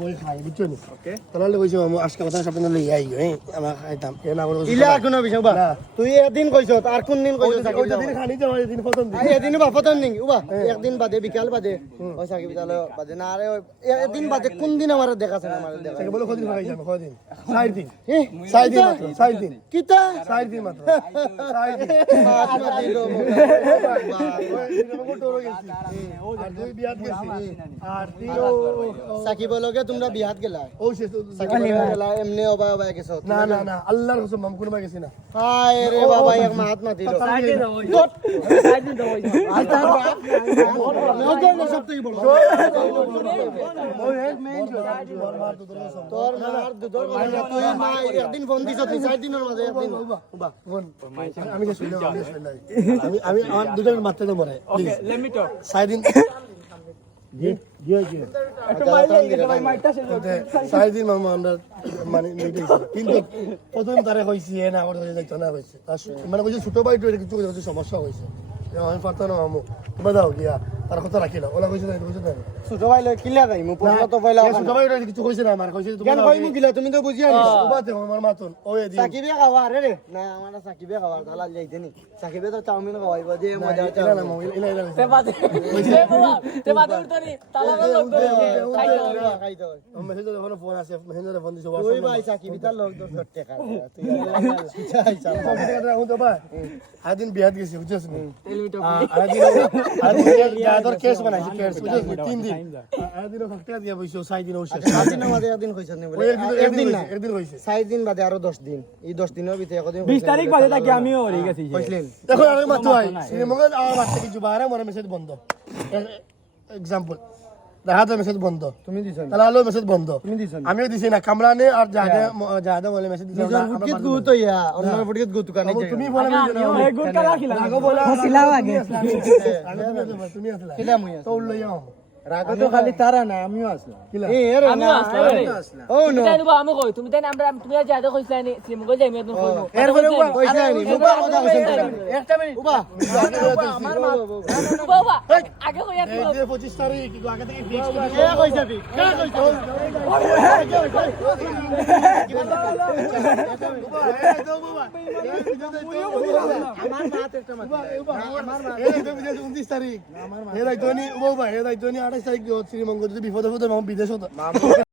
বই খাই বুঝছো নি ওকে তাহলে কইছো আজকে কথা সব না লই আইও আমরা খাইতাম এ না বলে ইলা কোনো বিষয় বা তুই একদিন কইছো আর কোন দিন কইছো ওই দিন খানি তো ওই দিন প্রথম দিন এদিন বা প্রথম দিন উবা একদিন বাদে বিকাল বাদে ওই সাকিব বিদ্যালয় বাদে না আরে একদিন বাদে কোন দিন আমার দেখাছে না আমার দেখা তাকে বলে কদিন খাই যাবে কদিন 4 দিন 4 দিন মাত্র 4 দিন কিতা 4 দিন মাত্র 4 দিন মাছ মা দিল আর দুই বিয়াত গেছি আর তিন সাকিব লগে তোমরা বিয়াত গেলা ও সে সাকিব গেলা এমনি ওবা ওবা গেছো না না না আল্লাহর কসম মাম কোন গেছি না হায় রে বাবা এক মাত মা দিল তোর মার দুধর তুই মা একদিন ফোন দিছ তুই 4 দিনের মাঝে একদিন আমি যে শুনলাম আমি আমার দুজনের মারতে তো মরে ওকে লেট মি টক 4 দিন সাইদিন মামা আমরা মানে কিন্তু প্রথম তারে কইছি না আমার যাইতো না কইছে মানে কইছে ছোট ভাই তো কিছু সমস্যা হয়েছে আমি পারতো না মামু তোমরা দাও গিয়া তার কথা রাখি না ওলা কইছে না কইছে না ছোট ভাই লয় কিলা যাই মু প্রশ্ন তো পয়লা ছোট ভাই কিছু কইছে না আমার কইছে কেন কইমু কিলা তুমি তো বুঝিয়া নি বাতে আমার মাতন ওই দিন সাকিবে খাওয়া রে না আমার সাকিবে খাওয়া তালা যাইতে নি সাকিবে তো চাউমিন খাওয়াইব যে মজা না না মামু ইলা ইলা te বাদে উঠতনি তালা লাগতো খাইতে মেসেজ যখন ফোন আসে মেসেজ ফোন দিছে ওই ভাই সাকিবে তার লোক 10 টাকা তুই আদিন বিয়াত গেছি বুঝছস নি আদিন যাদর কেস বানাইছে কেস বুঝছস নি 3 দিন আদিন ফক্তিয়া দিয়া বইছো 6 দিন ওছে 7 দিনের মাঝে একদিন কইছেন নি বলে একদিন হইছে 6 দিন বাদে আরো 10 দিন এই 10 দিনের ভিতরে একদিন 20 তারিখ বাদে থাকি আমিও হরি গেছি কইছিলেন দেখো আরে মাতু আই সিনেমাগত আমার বাচ্চা কিছু বাইরে মনে মেসেজ বন্ধ এক্সাম্পল দেখা তো মেসেজ বন্ধ তুমি দিছ তাহলে আলো মেসেজ বন্ধ তুমি দিছ আমিও দিছি না কামরানে আর জাহাদে বলে মেসেজ দিছি নিজের ফুটকিত গুতো ইয়া অন্যর ফুটকিত গুতো কানে তুমি বলে এই গুড কালা খিলা আগো বলে ছিলাও আগে তুমি আসলা কিলা মুই তো লই যাও রাগ তো খালি তারা না আমিও আসলাম কিলা এ এরে আমিও না আসলাম ও নো তাই নিবা আমি কই তুমি তাই আমরা তুমি যা যা কইছলা নি সিম কই যাই আমি তুমি কইনো এরপরে কইছা নি মুবা কথা কইছেন একটা মিনিট উবা আমার মা বাবা আগে কইয়া এই যে 25 তারিখ কিন্তু আগে থেকে ফিক্স করে কে কইছা বি কে কইছা আমার মাত একটা মাত আমার মাত এই তো 29 তারিখ এই দায়িত্ব নি ও ভাই এই দায়িত্ব নি 28 তারিখ শ্রীমঙ্গল যদি বিপদে বিদেশ হতো